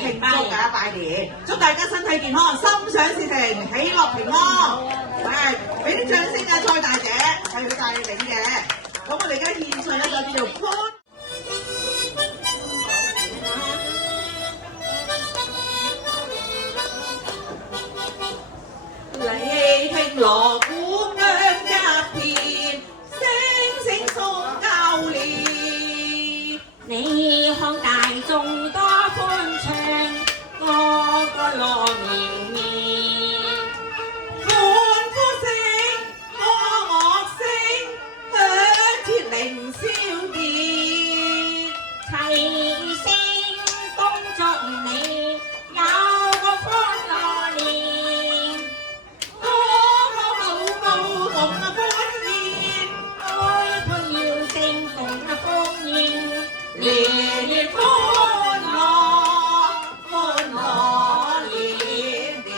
慶祝㗎，拜年，祝大家身體健康，心想事成，喜樂平安。俾啲掌聲啊，蔡大姐，係佢帶領嘅。咁我哋而家現場咧就叫做潘。你聽鑼鼓鶯一片，聲聲送舊年。你看大眾多歡唱，個個樂綿綿。歡呼聲、歌樂聲，響徹凌霄殿。齊聲恭祝你有個歡樂年，共啊歡宴，開盤要聲共啊歡宴，年年歡樂，歡樂年年。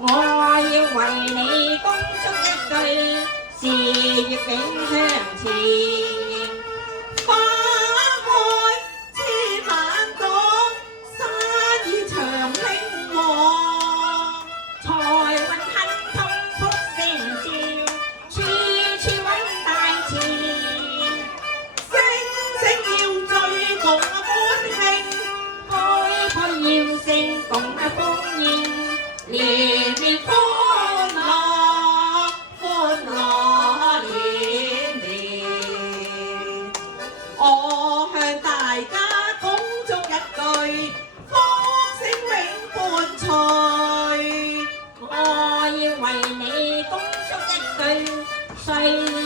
我要為你恭祝一句，事業永向前。花開千萬朵，生意長興旺。財運亨通福星照，處處揾大錢。聲聲要醉共啊歡慶，開開要聲共啊歡宴，年年歡樂，歡樂年年。我向大家恭祝一句，福星永伴隨。我要為你恭祝一句，歲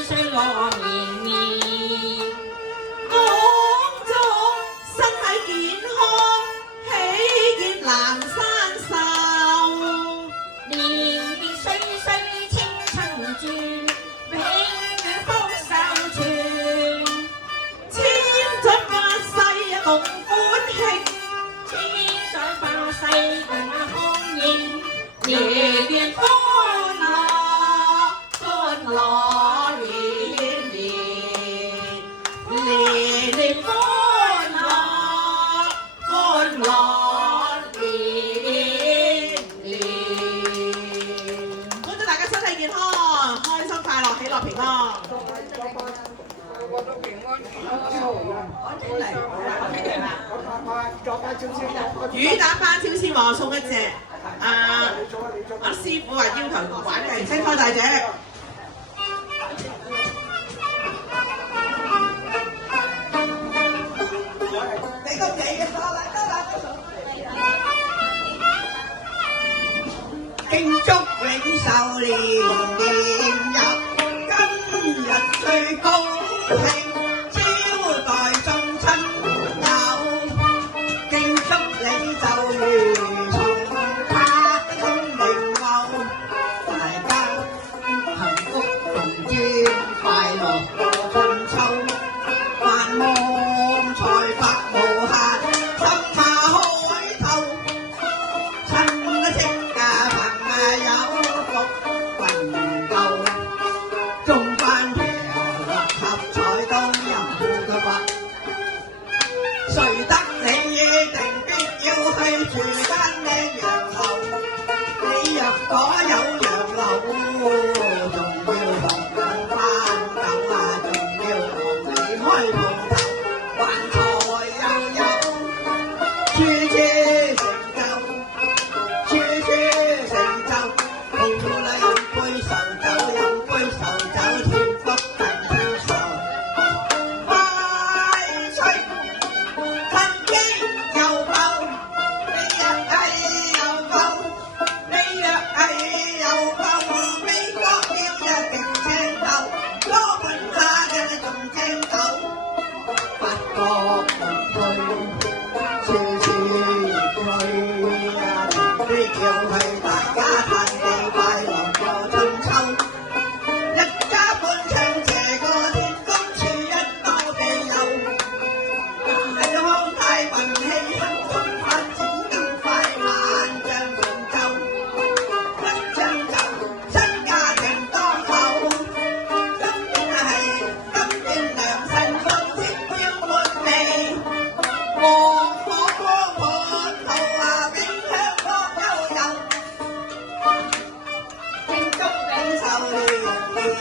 歲樂綿綿。恭祝身體健康，喜見南山壽。年年歲歲青春住，永遠福壽全。千載百世共歡慶，千載百世共啊歡迎，年年歡樂，歡樂年年，年年歡樂，歡樂年年。恭祝大家身體健康，開心快樂，喜樂平安。魚蛋班超鮮話送一隻，師傅話要求玩嘅，青菜大姐。你咁嘢嘅，得啦。敬祝永壽年年入，今日最高興，招待眾親友，敬祝你就如松柏通明茂，大家哇！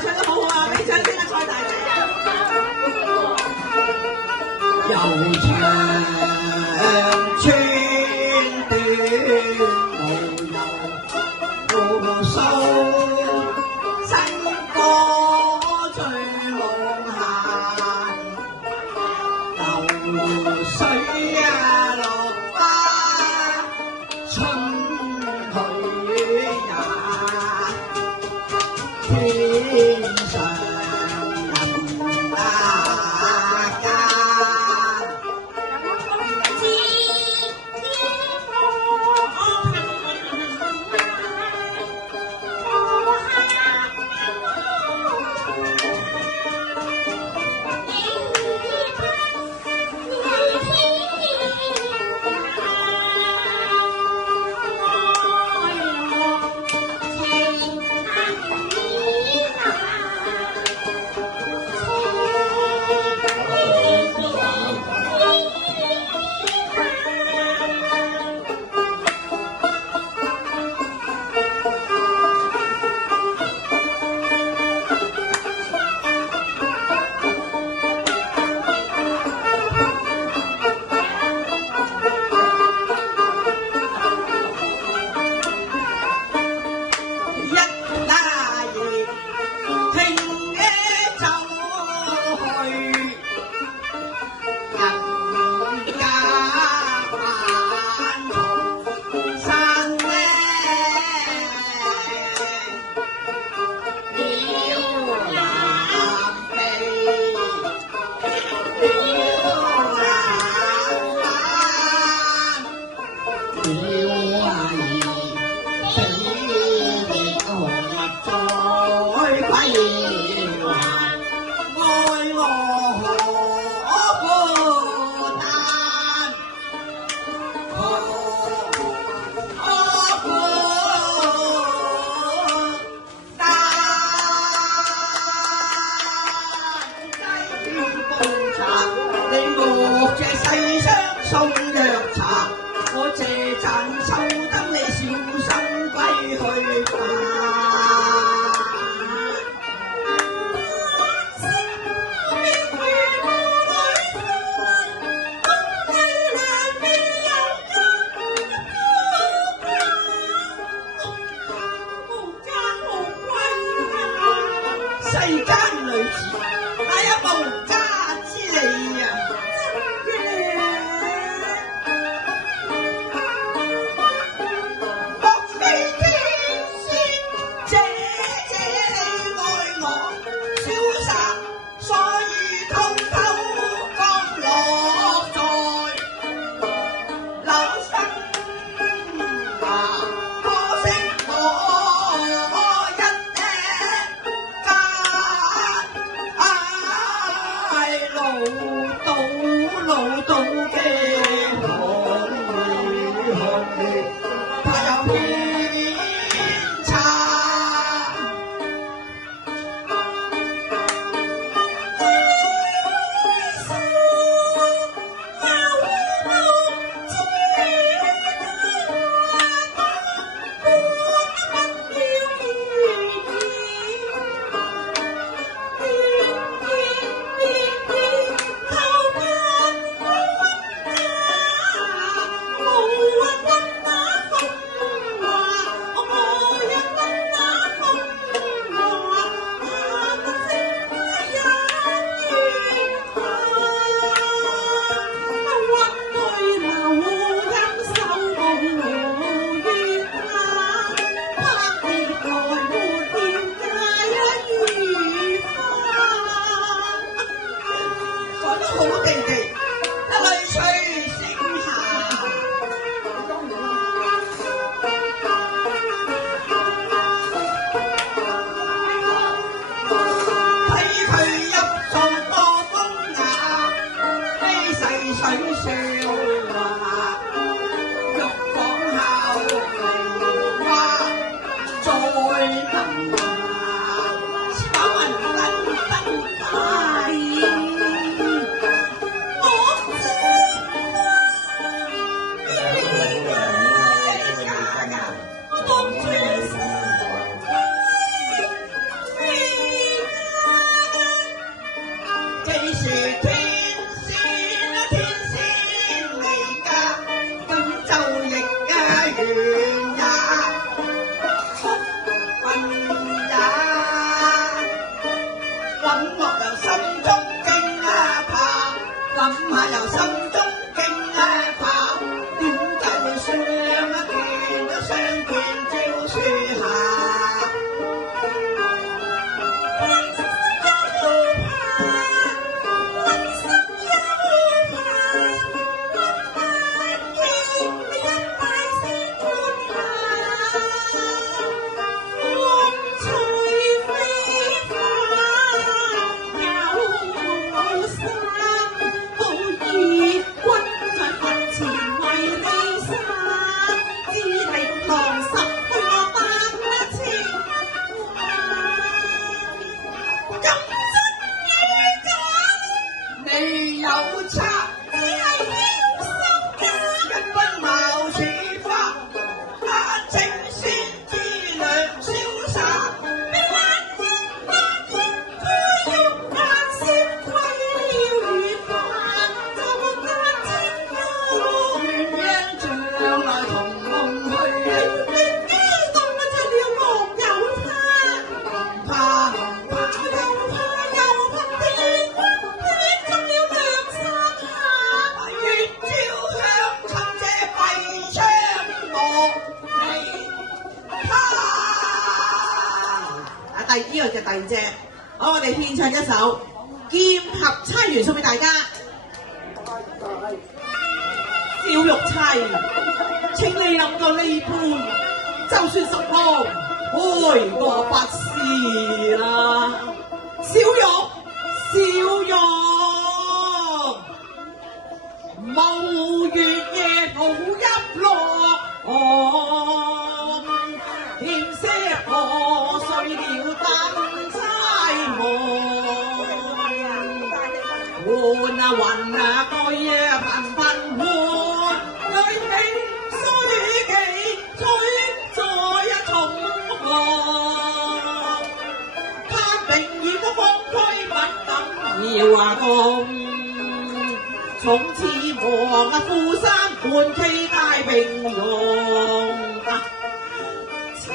唱得好好啊，俾掌聲啊，蔡大姐！又長村短路又數，新歌最夢閒，流水啊落花春去也。天上人大家，送藥茶，我借盞手等你小心歸去吧。世間女子，哪有無家之理啊！也福分也，諗落又心中驚怕，諗下又心中驚怕，點解會相見都相見蕉樹下？呢個就第二隻，好，我哋獻唱一首《劍合釵圓》送俾大家。小玉釵，請你諗過呢般，就算十郎開過不是啦。小玉，小玉，無月夜抱一落。天色破碎了燈釵門，換啊雲啊句啊頻頻換，對起須記取在重河，他並以個風區不敢搖啊共，從此望啊富山半期太平洋。千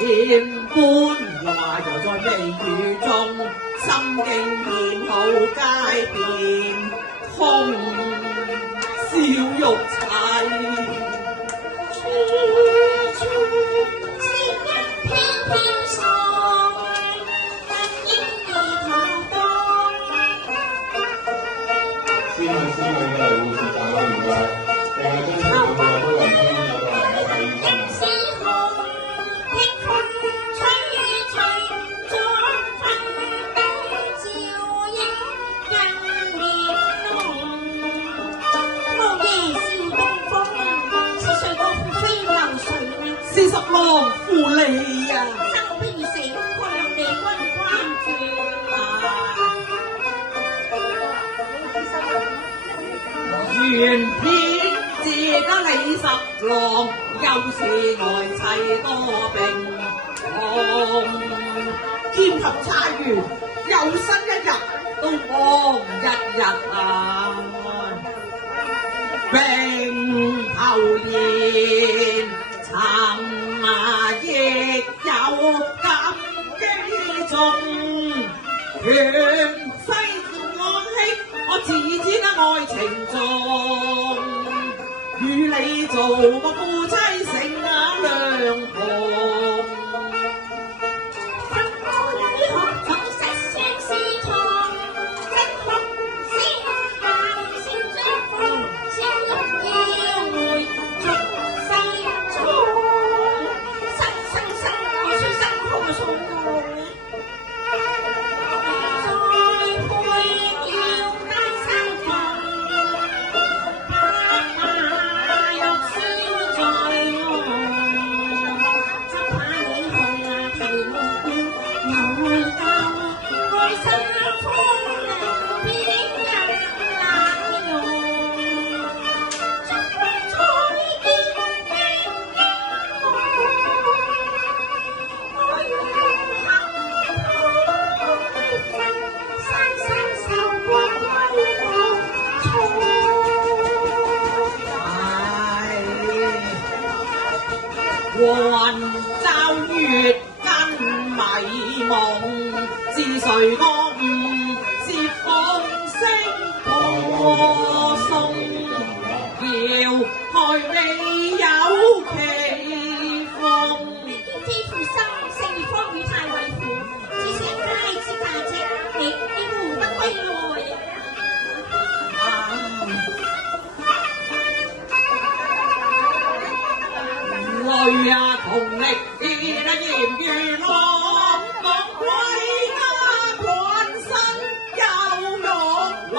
般話又在微雨中，心境然後街邊空，小玉釵。處處是一片片霜，不應你頭光。先係師妹嘅護士打完啦，另外跟住個都係推咗過嚟啊！第二份。是十郎負你啊！生必死，我讓地君關注原片自家李十郎，又是愛妻多病狂，劍合釵圓，又新一日都望一日啊！並後言。尋啊，亦有感激中，權勢安息，我自知得愛情重，與你做個夫妻成啊兩行。雲罩月間迷夢，知誰覺悟是鳳聲歌頌，遙台未有奇峰。非負心，勝而方與太為父，只是皆之價值，你胡不歸來？淚啊同力變啊嚴如浪，浪歸家困身又欲浪，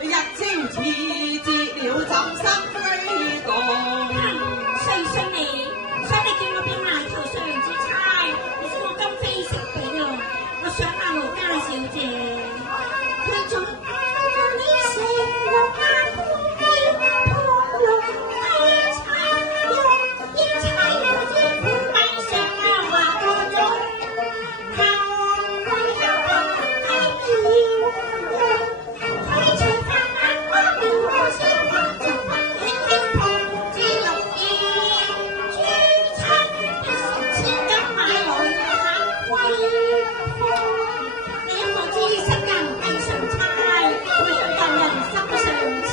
一朝似折了怎生飛蕩。誰信你？想你叫我變埋頭上之差，你知我今非昔比來，我想下盧家小姐，佢總你成龍啊，要破龍飛踩用，要踩我啲虎尾上啊話個種，求佢有我要用，佢隨發眼光了我先發就不輕輕碰，只用意專測一時千金買來客歸貨，你因我知身價唔計常差，會讓舊人心上刺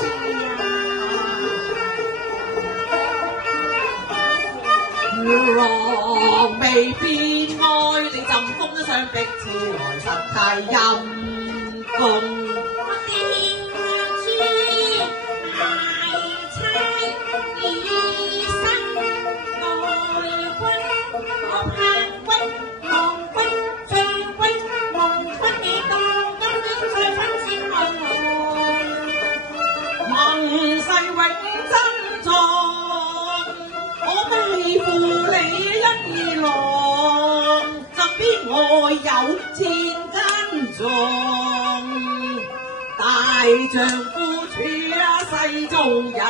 浪未變愛，你陣風上逼刺來實太陰公。盟誓永珍重，我背負你一浪，枕邊我有千斤重。大丈夫處世中人，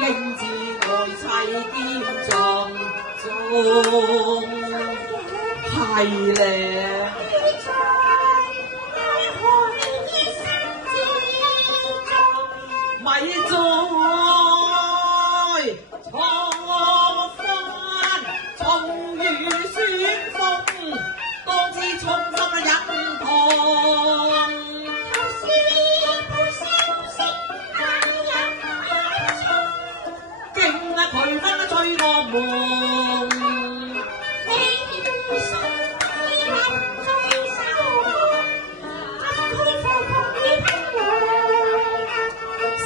應自愛妻兼重重，係咧。咪再錯翻，重如旋風，當知衷心忍痛。經佢分追我夢，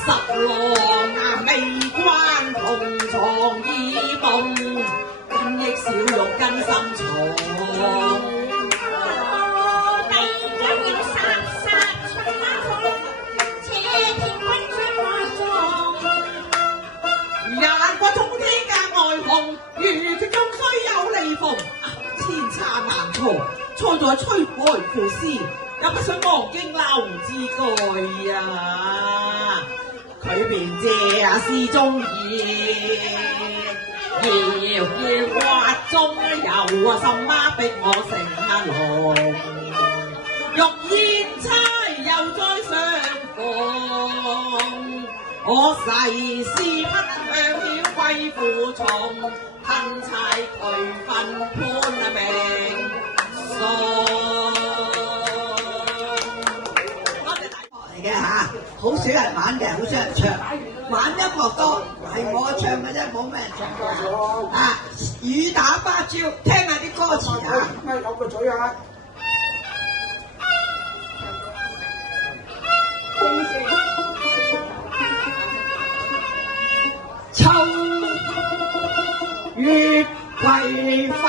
十郎啊未關同床異夢，今益小玉根深藏。人國衝天格外紅，如決中雖有利逢，千差萬錯，錯在吹開父師，又不想忘經劉之蓋呀。佢便借詩中意，遙遙畫中有什麼逼我成龍，欲宴差又再相逢，我誓師不向曉歸父從，吞差佢分潘命送。嚟嘅嚇，好少人玩嘅，好少人唱，玩音樂多，係我唱嘅啫，冇咩人唱過啊！雨打芭蕉，聽下啲歌詞啊！咩有個嘴啊！秋月桂花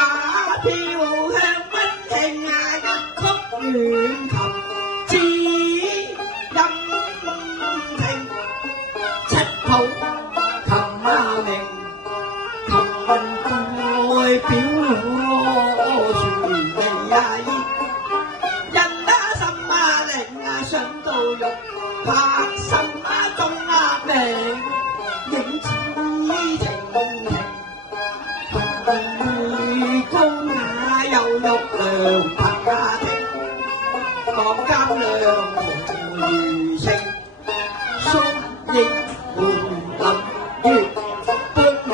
飄香溫馨啊，一曲軟琴知音聽，七號琴馬鳴，琴韻代表我傳嚟啊！人啊心啊靈啊想到肉，拍心啊中啊命，影子情情，琴高雅又玉良拍啊聽，講監良如情，蘇益門林月半明。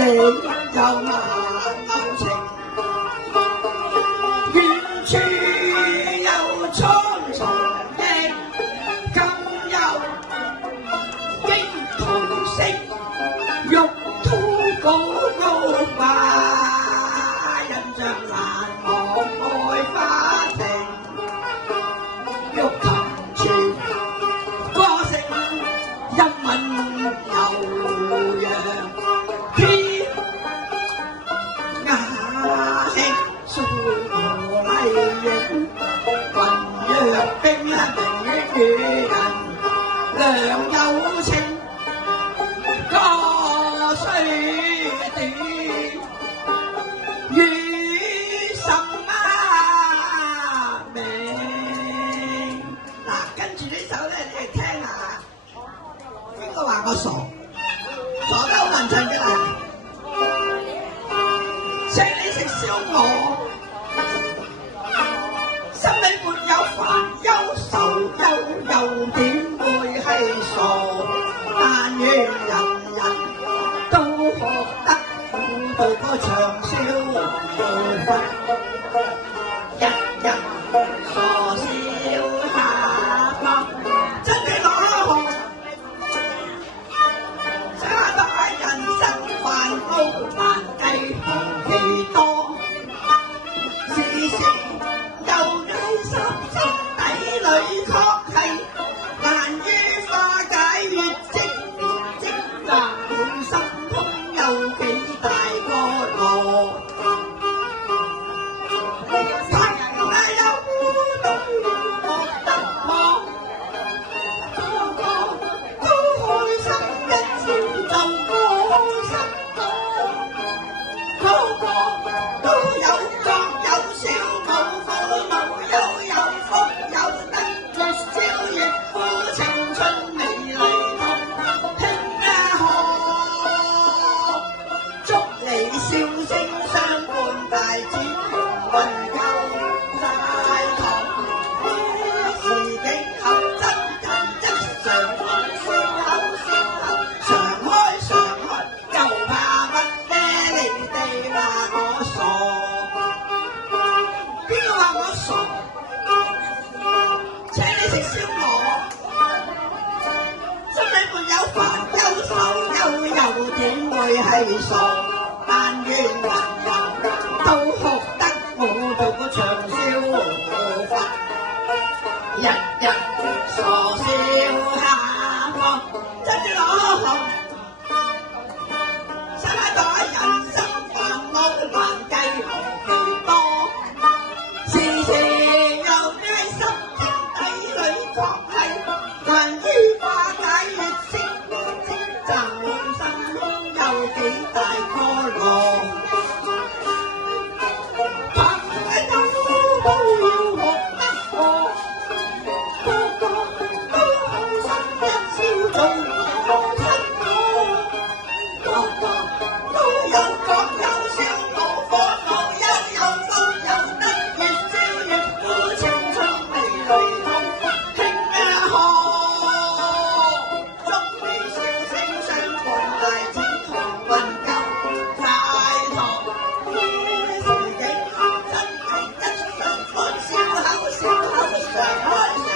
有馬勾情，遠處有蒼松的更有驚濤色，玉兔高高掛，印象難忘愛花亭，玉琴傳歌聲一吻悠揚天雅興，蘇麗影雲若冰明與人良有情，歌雖短與什麼名？嗱，跟住呢首咧，你哋聽下，邊個話我傻？傻得好文靜嘅啦！請你食燒鵝，心裏沒有煩憂愁，又點會係傻？但願人人都學得到個長笑步伐，日日傻笑下巴，真係攞學。這大人生煩惱難計何其多，時時又喺心底裏確係難於化解，越積壓滿心空有幾大個羅。他人也有都覺得我個個都開心，一笑就高興，個個都有作有笑，無苦無憂，有福有得，越笑越富，青春美麗同聽啊可，祝你笑聲相伴，大展雲夠晒堂，時景合真人一常看，笑口笑口，常開常開，又怕乜呢？你哋話我傻，邊個話我傻？請你食燒鵝，心裏沒有煩憂愁，又點會係傻？但願人人都學得我做個長笑法，日日傻笑下課，真係攞學。世代人生煩惱難計何其多，時時又喺心底裏確係難於化解，越積賺滿心空有幾大個羅。朋友都要學得我，個個都開心一笑做我親我，個個都有講有笑，無苦無憂，有福有得，越笑越富，青春美麗同慶啊賀，祝你笑聲相伴，大展同雲夠晒堂，時景合真係一常歡，笑口笑口常開常，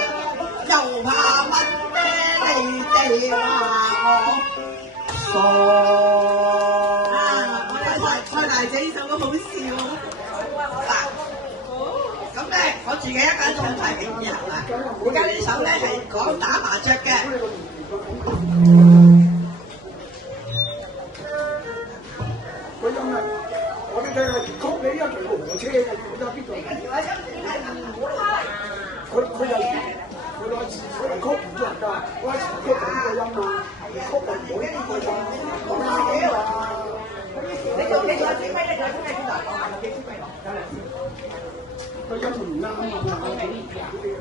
又怕乜咩？你哋話我傻。我睇蔡大姐呢首歌好笑。嗱，咁咧我自己一個人唱太平之後啦，而家呢首咧係講打麻雀嘅。佢音啊！我哋聽係曲你一條火車嘅，我得邊度？佢又佢話詞佢係曲唔出嚟㗎，我係詞曲係呢個音啊，曲係冇呢個音，咁啱啊！你仲指揮咧？你邊度講啊？我記指揮落有兩次，個音唔啱啊！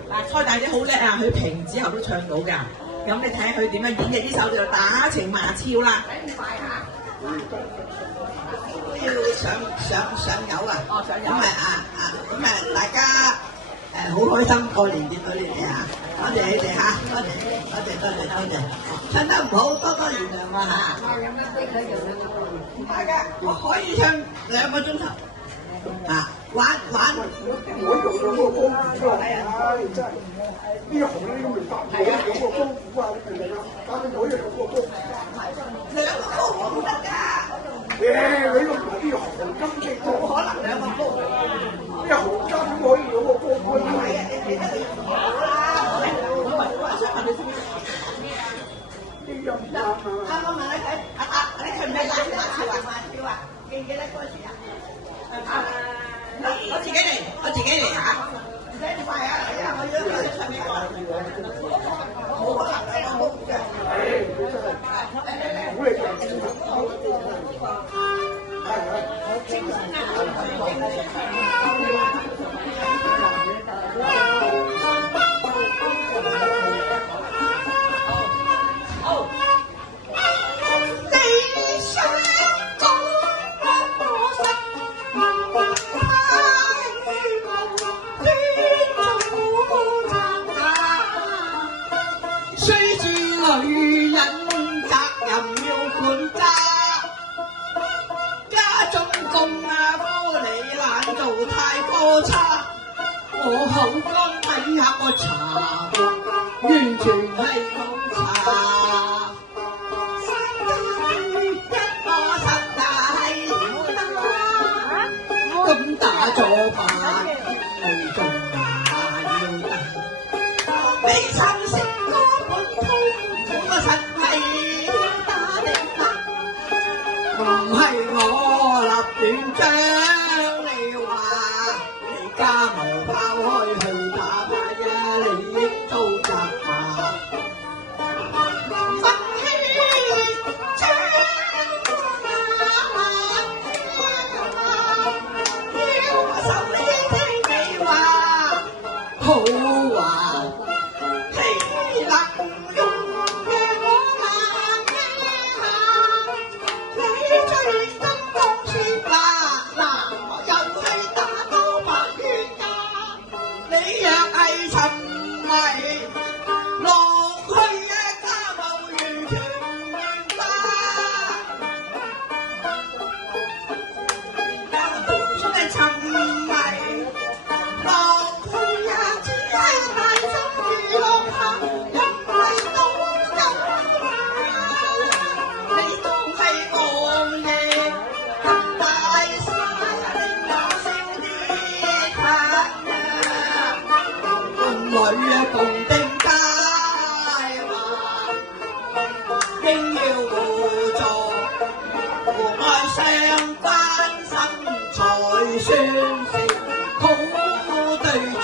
嗱，蔡大姐好叻啊，佢平之後都唱到㗎。咁你睇下佢點樣演繹呢首叫做打情罵俏啦。要上油啊！哦，上油咁咪咁大家好開心過年見到你哋啊！咁謝你哋嚇，多謝，唱得唔好多多原諒我嚇。唔係嘅，我可以唱2個鐘頭。啊，玩。我用咗個歌舞出嚟，唉，真係呢行咧都未發係啊，用個歌舞啊，你明唔明啊？但係我用個歌舞，兩個歌舞唔得㗎。你都唔係呢行金嘅，冇可能兩個歌舞。呢行金點可以用個歌舞啊？係啊，你得你好啦。我想問你先。啲音啱啊！啱啱問你睇，你唱咩歌跳啊？記唔記得歌詞啊？我自己嚟嚇，唔使咁快啊！因為我要唱咩歌？冇可能嘅，我冇嘅。鼓勵人精神，女人責任要管家，家中工夫你懶做太過差，我口乾睇下個茶，完全係冇茶。生家一個實在咁打咗牌，你仲話要得？未曾食過本鋪。我實係打定打，唔係我立亂將你話，你家無拋開去打牌呀，你應遭責罵。憤氣將要我受你聽你話，好話氣能用。共定佳話，應要互助，和愛相關心才算是好對象。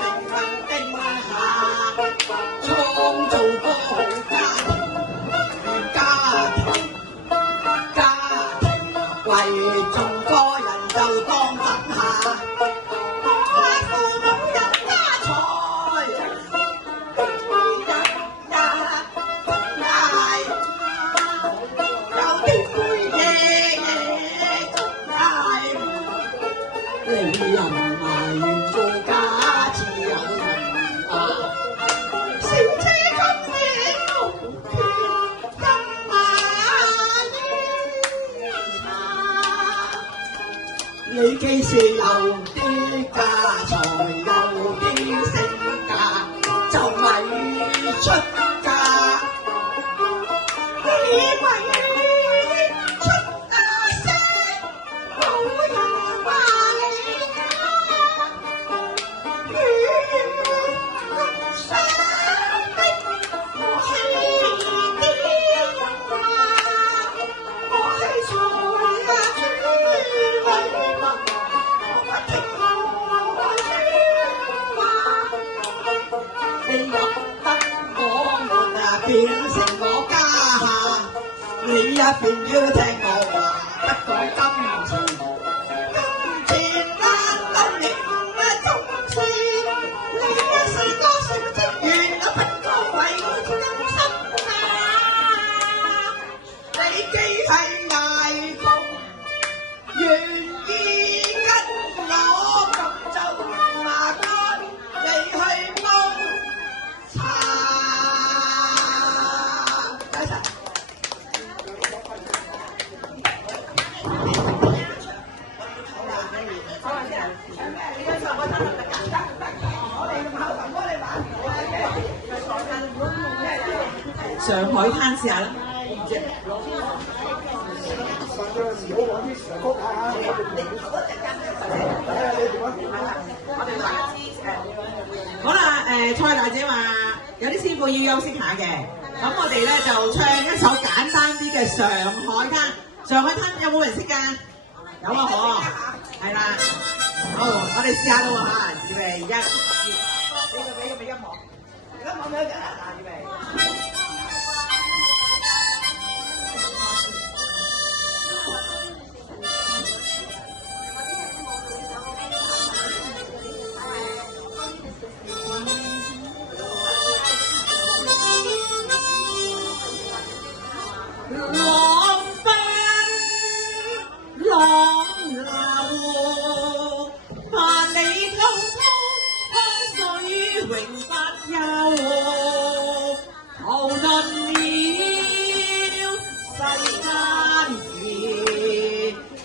命運定下，創造個好家庭，為眾多人就當等下。人埋怨做家自有人啊，小姐今夜無權今晚茶，你既是有啲家財有啲性格，就咪出嫁。你咪出嫁聲，冇人話。你入得我門啊，變成我家下，你一邊要聽我話，不講金錢，金錢難道你唔係重視？你一是多少職員啊，不過為我真心啊！你既係捱窮，願意跟我咁就麻煩你去撈。上海灘試下啦。我唔知。上咗唔好講啲時曲啊！好啦，蔡大姐話有啲師傅要休息下嘅，咁我哋咧就唱一首簡單啲嘅《上海灘》。上海灘有冇人識㗎？有啊，可係啦。好，我哋試下啦喎嚇，預備1、2，呢個俾音樂，而家冇咩嘅啦，預備。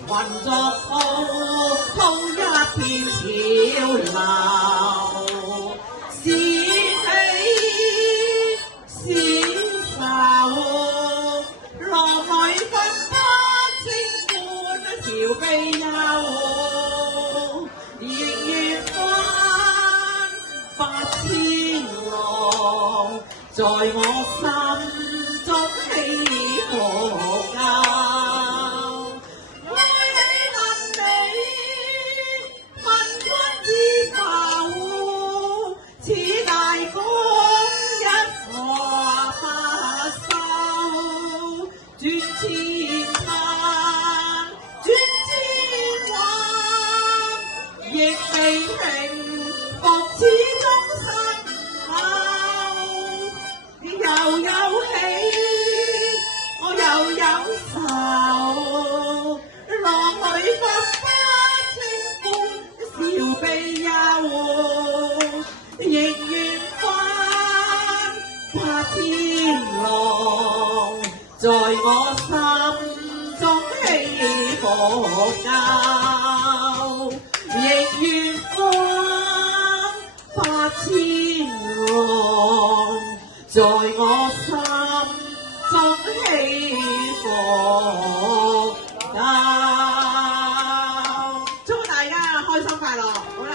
混作滔滔一片潮流，閃起閃受，浪裏分不清歡潮悲憂，仍願翻8千浪，在我心中起伏交。在我心中起伏交，亦願翻8千浪，在我心中起伏交。祝大家開心快樂，好啦。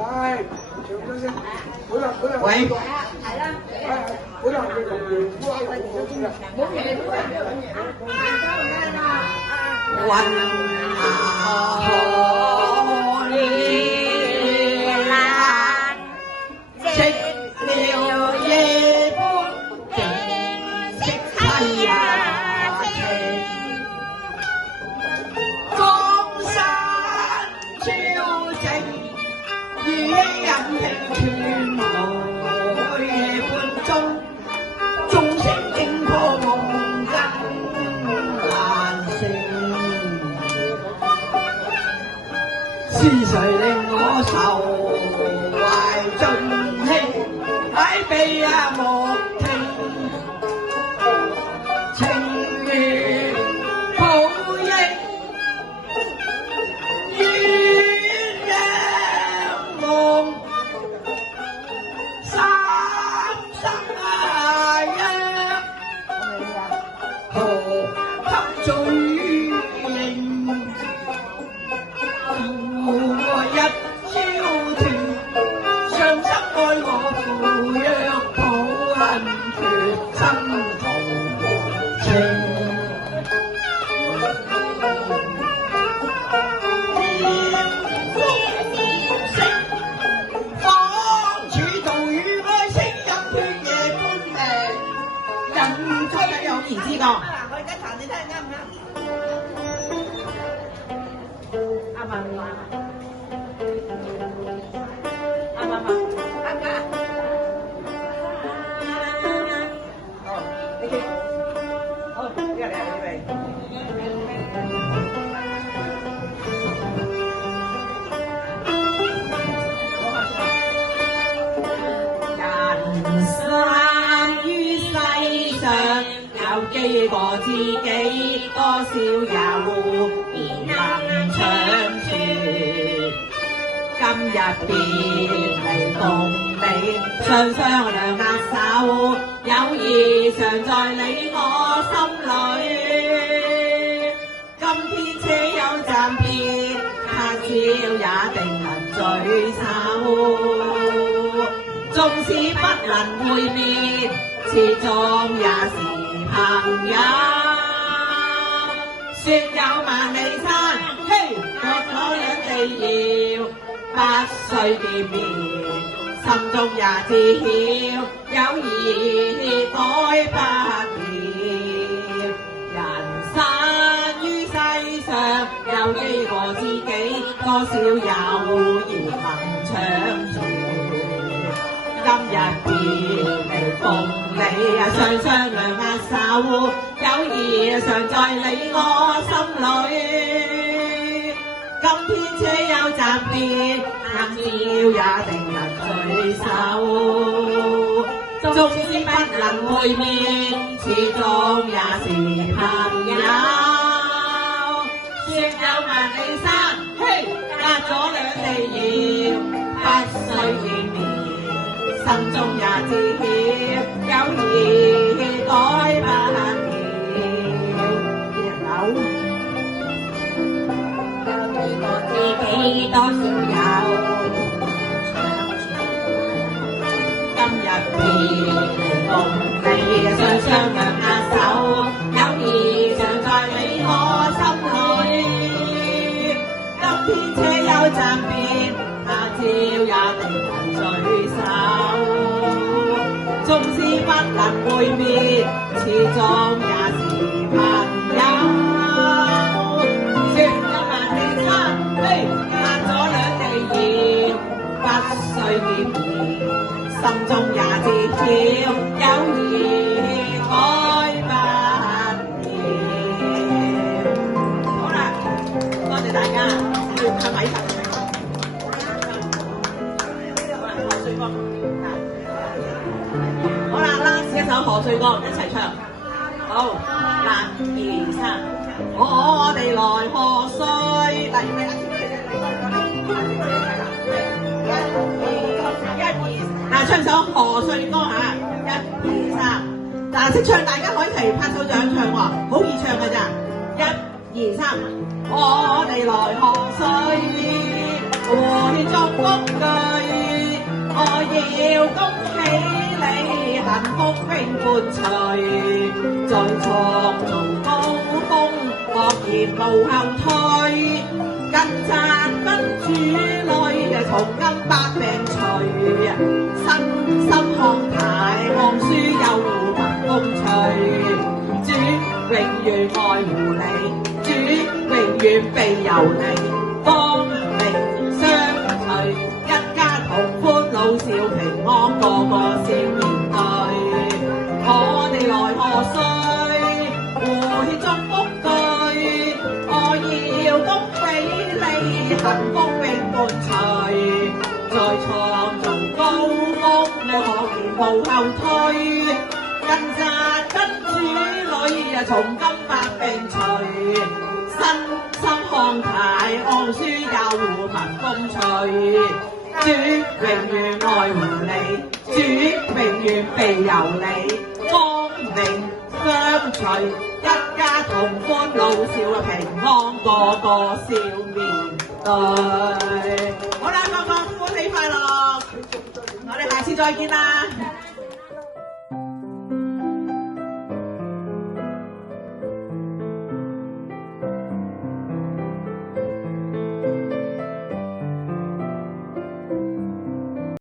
唉，唱咗先，每人喂，每人嘅用完乖好啲啊！雲下看夜闌，寂寥夜半景色凄呀情，江山超靜，雨任聽斷來夜半中，鐘聲驚破夢更難醒。是誰令我愁懷盡興？擺臂啊莫停，情如抱影，鸳鸯夢，三生約，何給醉認？我一朝斷，上生愛我赴約抱恨，決心同情。芳處道與愛聲音斷夜半明，人在有言之講。我而家彈你睇下啱唔啱？啱唔啱？人生於世上有幾個知己，多少有便能長存。今日別離共你，雙雙兩握手，友誼常在你我心裏。今天且有暫別，他朝也定能聚首。縱使不能會面，始終也是朋友。說有萬里山，嘿，隔咗兩地遙，不須見面，心中也知曉，友誼改不了。人生於世上有幾個知己，多少友誼能長存。今日別離共你啊，雙雙兩握手，友誼常在你我心裏。今天且有暫別，今朝也定能聚首。縱使不能會面，始終也是朋友。說有萬里山，嘿，隔咗兩地遙，不須見面。心中也知曉，友誼改不了。有幾個知己，多少有今日別離共你，雙雙兩握手，友誼常在你我心裏。今天且有暫別，他朝也定能聚首。縱使不能會面，始終也是朋友。說有萬里山，嘿，隔咗兩地遙，不須見面，心中也知曉，友誼改不了。好啦，多謝大家，係咪？賀歲歌，好啦，拉一首賀歲歌，一齊唱。好，1、2、3，我哋來賀歲。嚟，嗱，唱首賀歲歌嚇，1、2、3。嗱，識唱大家可以一齊拍手掌唱喎，好易唱㗎咋。1、2、3，我哋來賀歲。和氣祝福句，我要恭喜你幸福永伴隨，在創造高峰，莫言無後退，更讚君主女，從今百病除，身心康泰，昂舒有文風趣，主永遠愛護你，主永遠庇佑你，光明相隨，一家同歡老少平安，個個笑面對。我哋來賀歲，和氣祝福句，我要恭喜你，幸福永伴隨，在創造高峰，你學言無後退，更讚君主女，從今百病除，身心康泰，昂舒有文風趣，主永遠愛護你，主永遠庇佑你，光明相隨，一家同歡老少平安，個個笑面對。好啦，個個歡喜快樂，我哋下次再見啦。